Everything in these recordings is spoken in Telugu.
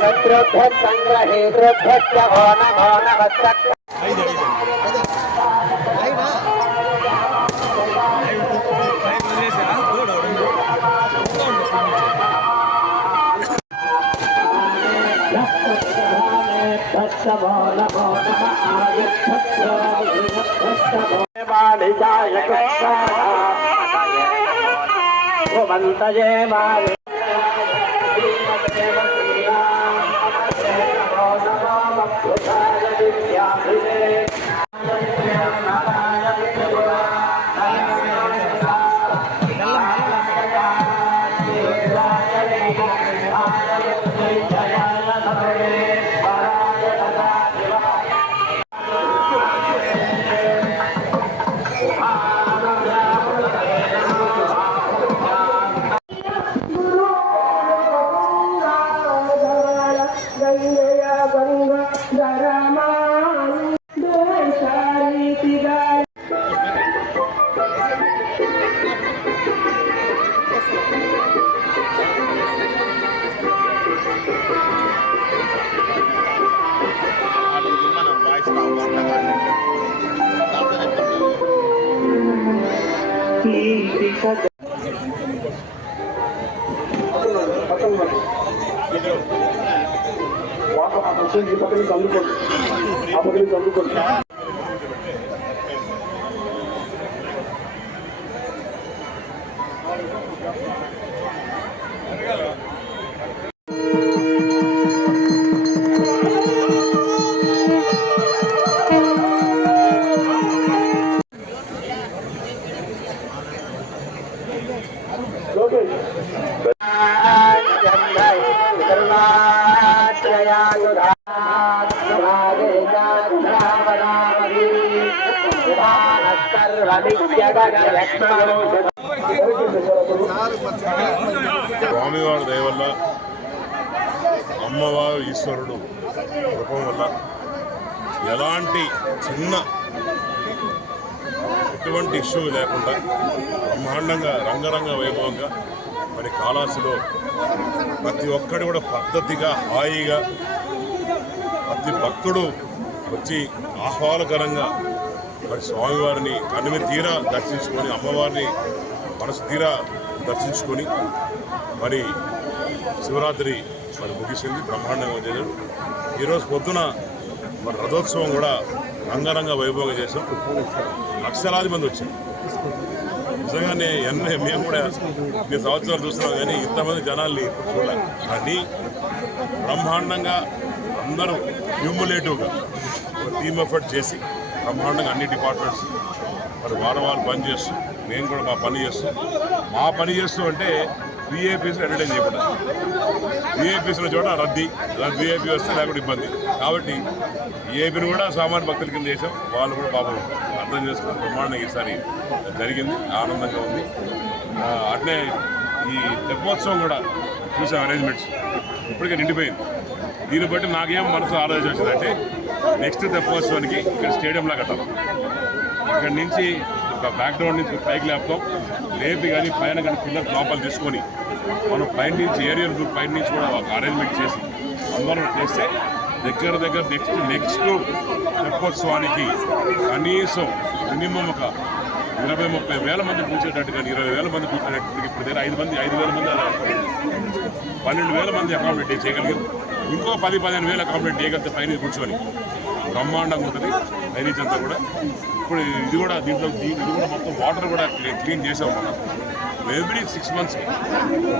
शत्रुभ्य संग्रहेतृभ्य नमो नमः సంగ్రహేతృభ్యశ్చ ఓ నమో నమస్తక్ భవంతజే మాలి గంగయ వాటర్ మాత్రం ఈ పక్కన చదువుకోండి ఆ పక్కన చదువుకోండి స్వామివారి దయవల్ల అమ్మవారు ఈశ్వరుడు కృపం వల్ల ఎలాంటి చిన్న ఎటువంటి ఇష్యూ లేకుండా బ్రహ్మాండంగా రంగరంగ వైభవంగా మరి కాళాసిలో ప్రతి ఒక్కడు కూడా పద్ధతిగా హాయిగా ప్రతి భక్తుడు వచ్చి ఆహ్వానకరంగా మరి స్వామివారిని కనుమి తీరా దర్శించుకొని అమ్మవారిని మనసు తీరా దర్శించుకొని మరి శివరాత్రి మరి ముగిసింది బ్రహ్మాండంగా చేశారు ఈరోజు పొద్దున మరి రథోత్సవం కూడా రంగరంగ వైభవంగా చేశాం. లక్షలాది మంది వచ్చారు. నిజంగానే ఎన్ని మేము కూడా ఈ సంవత్సరాలు చూస్తున్నాం కానీ ఇంతమంది జనాల్ని చూడాలి. కానీ బ్రహ్మాండంగా అందరూ క్యూములేటివ్గా టీమ్ ఎఫర్ట్ చేసి బ్రహ్మాండంగా అన్ని డిపార్ట్మెంట్స్ మరి వారం వారం పని చేస్తూ మేము కూడా మా పని చేస్తాం. మా పని చేస్తూ అంటే విఐపీస్ ఎంటర్టైన్ చేయకుండా. విఐపీస్ల చోట రద్దీ విఐపీ వస్తే లేకుండా ఇబ్బంది. కాబట్టి ఏపీని కూడా సామాన్య భక్తుల కింద చేసాం. వాళ్ళు కూడా పాపం అర్థం చేసుకుని బ్రహ్మాండంగా ఈసారి జరిగింది. ఆనందంగా ఉంది. అట్లే ఈ తెప్పోత్సవం కూడా చూసాం అరేంజ్మెంట్స్ ఇప్పటికే నిండిపోయింది. దీన్ని బట్టి నాకేం మనసు ఆలోచన వచ్చిందంటే నెక్స్ట్ తెప్పోత్సవానికి ఇక్కడ స్టేడియంలా కట్టాలి. ఇక్కడ నుంచి బ్యాక్గ్రౌండ్ నుంచి పైకి లేపుతాం. లేపి కానీ పైన కానీ పిల్లలు లోపల తీసుకొని మనం పైన నుంచి ఏరియల్ గ్రూప్ పైన నుంచి కూడా ఒక అరేంజ్మెంట్ చేసి అందరం చేస్తే దగ్గర దగ్గర నెక్స్ట్ నెక్స్ట్ తెప్పోత్సవానికి కనీసం మినిమం ఒక ఇరవై ముప్పై వేల మంది కూర్చేటట్టు కానీ ఇరవై వేల మంది కూర్చేటట్టు ఇప్పుడు దగ్గర ఐదు మంది ఐదు వేల మంది పన్నెండు వేల మంది అకామిడేట్ చేయగలిగారు ఇంకో పది పదిహేను వేలు అకామిడేట్ చేయగలిగితే పైన కూర్చొని బ్రహ్మాండంగా ఉంటుంది. పైనుంచి అంతా కూడా. ఇప్పుడు ఇది కూడా దీంట్లో ఇది కూడా మొత్తం వాటర్ కూడా క్లీన్ చేసాం మనం. Every six months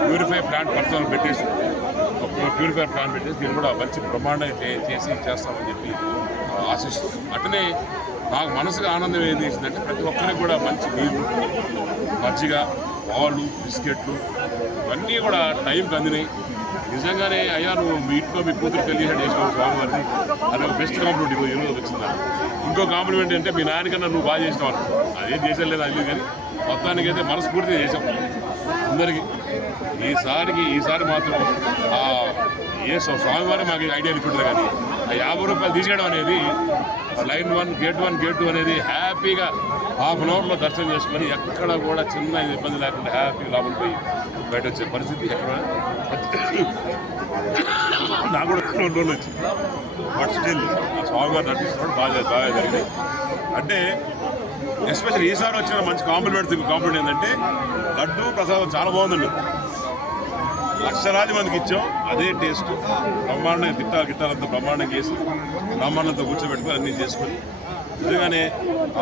purify plant personal పెట్టేసి ప్యూరిఫై ప్లాంట్ పెట్టేసి దీన్ని కూడా మంచి బ్రహ్మాండంగా చేసి చేస్తామని చెప్పి ఆ, ఆశిస్తూ అట్లనే నాకు మనసుకు ఆనందం ఏం చేసిందంటే ప్రతి ఒక్కరికి కూడా మంచి నీరు మజ్జిగ పాలు బిస్కెట్లు ఇవన్నీ కూడా టైంకి అందినాయి. నిజంగానే అయ్యా నువ్వు మీ ఇంట్లో మీ కూతురు పెళ్ళి చేసాడు చేసినావు స్వామివారిని. అది ఒక బెస్ట్ కాంప్లిమెంట్ ఇవ్వ ఈరోజు వచ్చిందా? ఇంకో కాంప్లిమెంట్ అంటే మీ నాయనకన్నా నువ్వు బాగా చేసినావు అదేం చేసాను లేదు అది కానీ మొత్తానికైతే మనస్ఫూర్తిగా చేసాం అందరికీ. ఈసారికి ఈసారి మాత్రం ఏ స్వామివారి మాకు ఐడియా అనుకుంటారు కానీ ఆ యాభై రూపాయలు తీసేయడం అనేది line one gate one gate two అనేది హ్యాపీగా హాఫ్ అన్ అవర్లో దర్శనం చేసుకొని ఎక్కడ కూడా చిన్న ఇబ్బంది లేకుండా హ్యాపీగా లోపల పోయి బయట వచ్చే పరిస్థితి ఎక్కడ? నాకు కూడా రెండు రోజులు వచ్చింది. బట్ స్టిల్ ఆ స్వామివారు నటిస్తున్నాడు బాగా బాగా జరిగింది. అంటే ఎస్పెషల్ ఈసారి వచ్చిన మంచి కాంప్లిమెంట్ కాంప్లిమెంట్ ఏంటంటే లడ్డు ప్రసాదం చాలా బాగుందండి. లక్షలాది మందికి ఇచ్చాం. అదే టేస్ట్. బ్రహ్మాండంగా తిట్టాలి గిట్టాలంతా బ్రహ్మాండంగా చేసి బ్రహ్మాండంతో కూర్చోబెట్టుకొని అన్నీ చేసుకొని నిజంగానే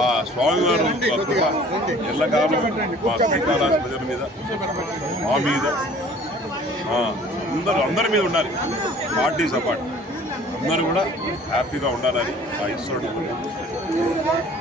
ఆ స్వామివారు కృప ఎల్లకాలం మా శ్రీకాళహస్తి ప్రజల మీద మా మీద అందరూ అందరి మీద ఉండాలి. పార్టీస్ అపార్ట్ అందరూ కూడా హ్యాపీగా ఉండాలని ఆ ఇష్టం